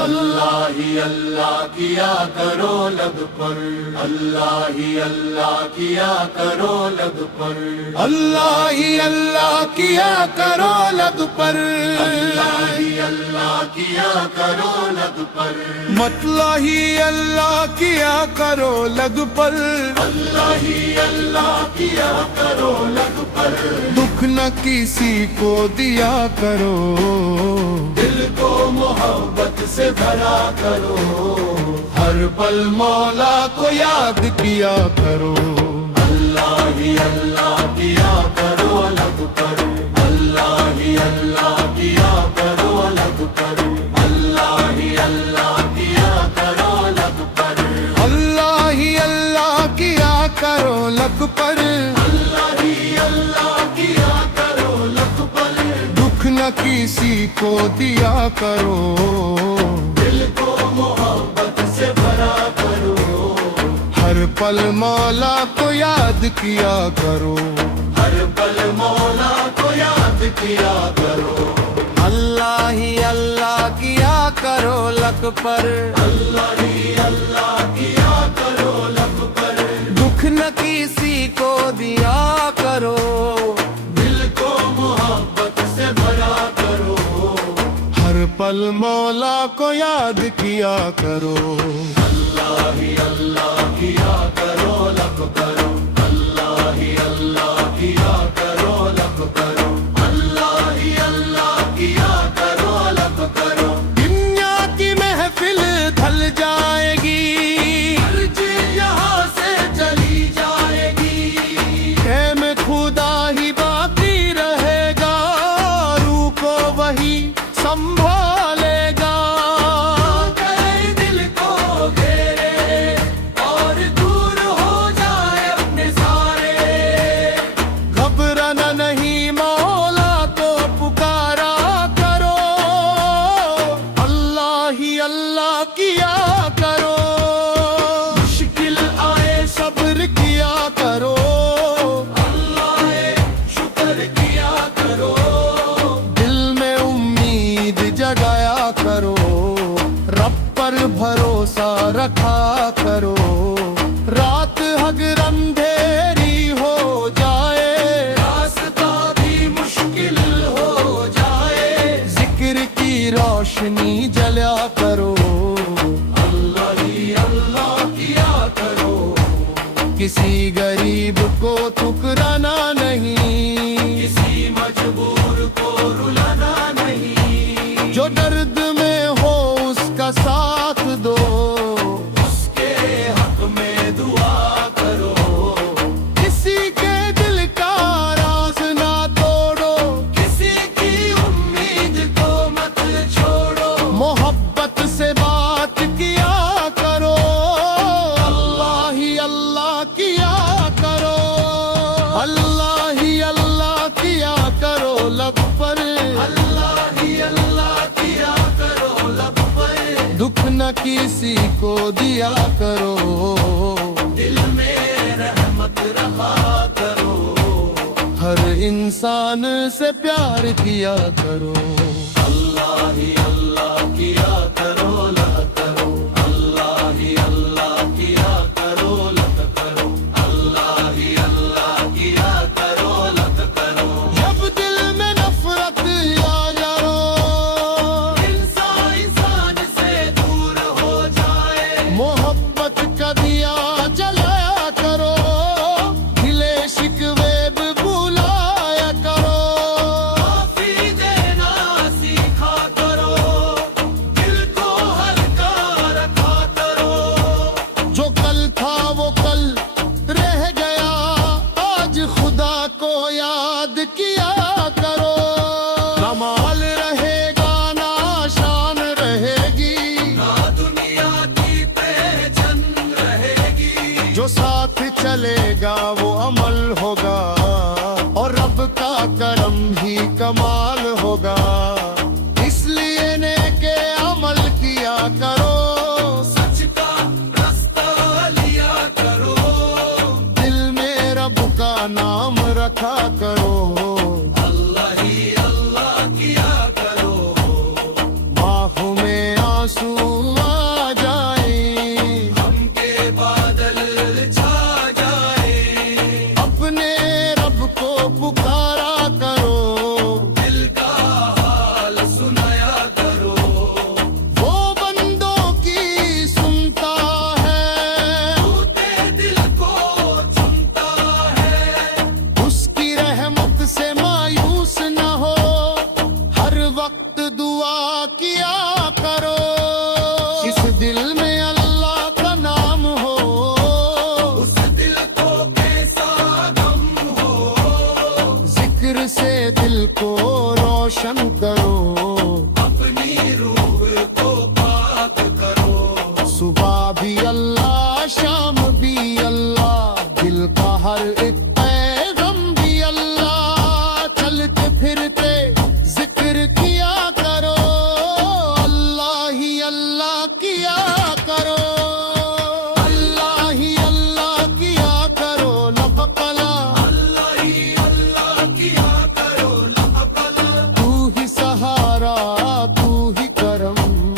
اللہ ہی اللہ کیا کرو لب پر، اللہ ہی اللہ کیا کرو لب پر، اللہ ہی اللہ کیا کرو لب پر، اللہ ہی اللہ کیا کرو لب پر، مطلع ہی اللہ کیا کرو لب پر، اللہ ہی اللہ کیا کرو لب پر، دکھ نہ کسی کو دیا کرو، دل کو محبت سے بھرا کرو، ہر پل مولا کو یاد کیا کرو، اللہ ہی اللہ کیا کرو لب پر، اللہ ہی اللہ کیا کرو لب پر، اللہ ہی اللہ کیا کرو لب پر، اللہ ہی اللہ کیا کرو لب پر، اللہ ہی اللہ کیا کرو لب پر، دکھ نہ کسی کو دیا کرو، دل کو محبت سے بھرا کرو، ہر پل مولا کو یاد کیا کرو، ہر پل مولا کو یاد کیا کرو، اللہ ہی اللہ کیا کرو لب پر، اللہ ہی اللہ کیا کرو لب پر، دکھ نہ کسی کو دیا کرو، دل کو محبت سے بھرا کرو، ہر پل مولا کو یاد کیا کرو، اللہ ہی اللہ کیا کرو لب کرو، اللہ ہی اللہ کیا کرو لب کرو، اللہ ہی اللہ کیا کرو لب کرو، دنیا کی محفل ڈھل جائے گی، مرجی یہاں سے چلی جائے گی، خیم خدا ہی باقی رہے گا، روح کو وہی سنبھالے گا، گئے دل کو گھیرے اور دور ہو جائے اپنے سارے، گھبرانا نہیں مولا تو پکارا کرو، اللہ ہی اللہ کیا کرو، مشکل آئے صبر کیا کرو، اللہ شکر کیا کرو، دل میں امید جگایا کرو، رب پر بھروسہ رکھا کرو، رات اگر اندھیری ہو جائے، راستہ بھی مشکل ہو جائے، ذکر کی روشنی جلا کرو، اللہ ہی اللہ کیا کرو، کسی غریب کو ٹھکرانا نہیں، کسی مجبور کو رلانا نہیں، جو درد میں ہو اس کا ساتھ دو، اس کے حق میں دعا کرو، کسی کے دل کا راز نہ توڑو، کسی کی امید کو مت چھوڑو، محبت سے بات کیا کرو، اللہ ہی اللہ کیا کرو، اللہ ہی اللہ کیا کرو لب پر، اللہ ہی اللہ کیا کرو لب پر، دکھ نہ کسی کو دیا کرو، دل میں رحمت رہا کرو، ہر انسان سے پیار کیا کرو، اللہ ہی اللہ کیا کرو لب کرو، اللہ ہی اللہ کیا کرو لب کرو، اللہ ہی اللہ کیا کرو لب کرو، جب دل میں نفرت آ جاؤ، انسان سے دور ہو جائے، محبت کا دیا جلایا کرو، گلے شکوے بھی بھلایا کرو، معافی دینا خدا کو یاد کیا کرو، نہ مال رہے گا نہ شان رہے گی، نہ دنیا کی پہچان رہے گی، جو ساتھ چلے گا وہ عمل ہوگا، اور رب کا کرم ہی کمال ہوگا، اس لیے نیک عمل کیا کرو، سچ کا راستہ لیا کرو، دل میں رب کا نام رکھا کرو، اللہ ہی اللہ کیا کرو، آنکھوں میں آنسو آ جائیں، ہم کے بادل چھا جائے، اپنے رب کو پکارا کرو، دل کا حال سنایا کرو، وہ بندوں کی سنتا ہے، ٹوٹے دل کو چنتا ہے، اس کی رحمت سے مایوس نہ ہو، ہر وقت دعا کیا کرو، اس دل میں اللہ کا نام ہو، اس دل کو کیسا غم ہو، ذکر سے دل کو روشن کرو، اپنی روح کو پاک کرو، صبح بھی اللہ شام بھی اللہ، دل کا ہر ایک پیغام بھی اللہ، چلتے پھرتے ذکر کیا کرو، اللہ ہی اللہ کیا کرو، اللہ ہی اللہ کیا کرو، لبقلا اللہ ہی اللہ کیا کرو، لبقلا تو ہی سہارا تو ہی کرم،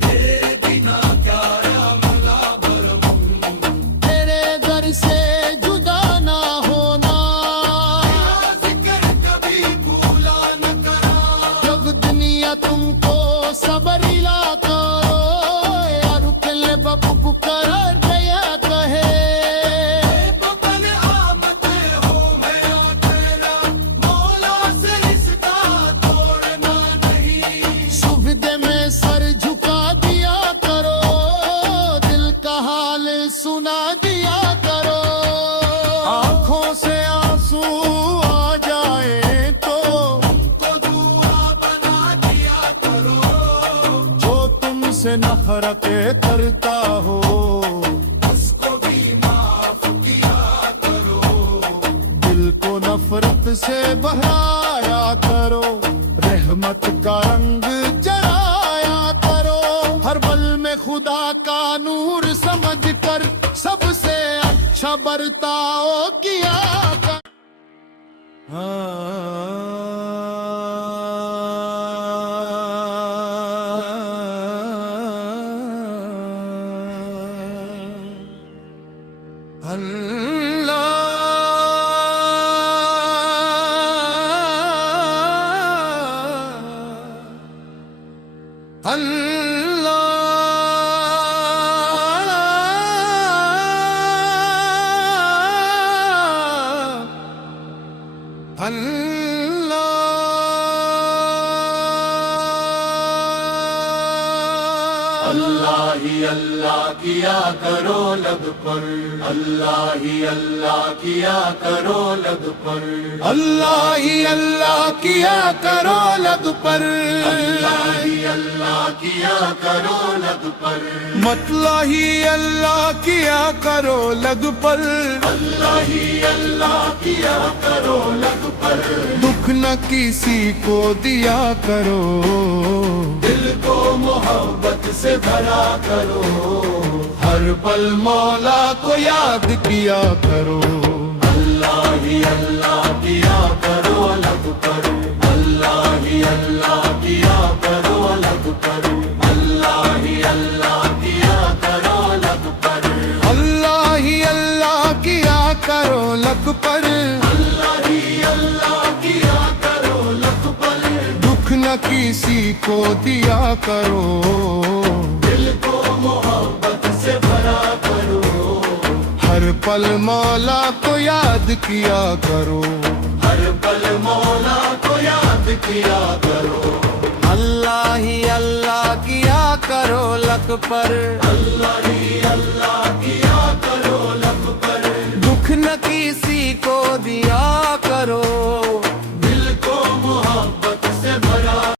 تیرے بنا کیا ملا برم، تیرے در سے جدا نہ ہونا، ذکر کبھی بھولا نہ کرا، جب دنیا تم کو صبر لا کرو، یار کل بپ قرار گیا کہے، ببن آمد ہو میں تیرا، مولا سے رشتہ توڑنا نہیں، سجدے میں سر جھکا دیا کرو، دل کا حال سنا دیا کرو، آنکھوں سے آنسو آ جائے تو تو دعا بنا دیا کرو، جو تم سے نفرت کرتا ہو، اس کو بھی معاف کیا کرو، دل کو نفرت سے بہلایا کرو، رحمت کا رنگ جلایا کرو، ہر پل میں خدا کا نور سمجھ کر سب سے اچھا برتاؤ کیا کر، اللہ ہی اللہ کیا کرو لب پر، اللہ ہی اللہ کیا کرو لب پر، اللہ ہی اللہ کیا کرو لب پر، اللہ ہی اللہ کیا کرو لب پر، مطلع ہی اللہ کیا کرو لگ پر، اللہ ہی اللہ کیا کرو لب پر، دکھ نہ کسی کو دیا کرو، دل کو محبت سے بھرا کرو، ہر پل مولا کو یاد کیا کرو، اللہ ہی اللہ کیا کرو لب پر، اللہ ہی اللہ کیا کرو لب پر، اللہ ہی اللہ کیا کرو لب پر، اللہ ہی اللہ کیا کرو لگ پر، اللہ ہی اللہ کیا کرو لب پر، دکھ نہ کسی کو دیا کرو، دل کو محبت سے بھرا کرو، ہر پل مولا کو یاد کیا کرو، ہر پل مولا کو یاد کیا کرو، اللہ ہی اللہ کیا کرو لگ پر، اللہ ہی اللہ کیا کرو لب پر، دکھ نہ کسی کو دیا کرو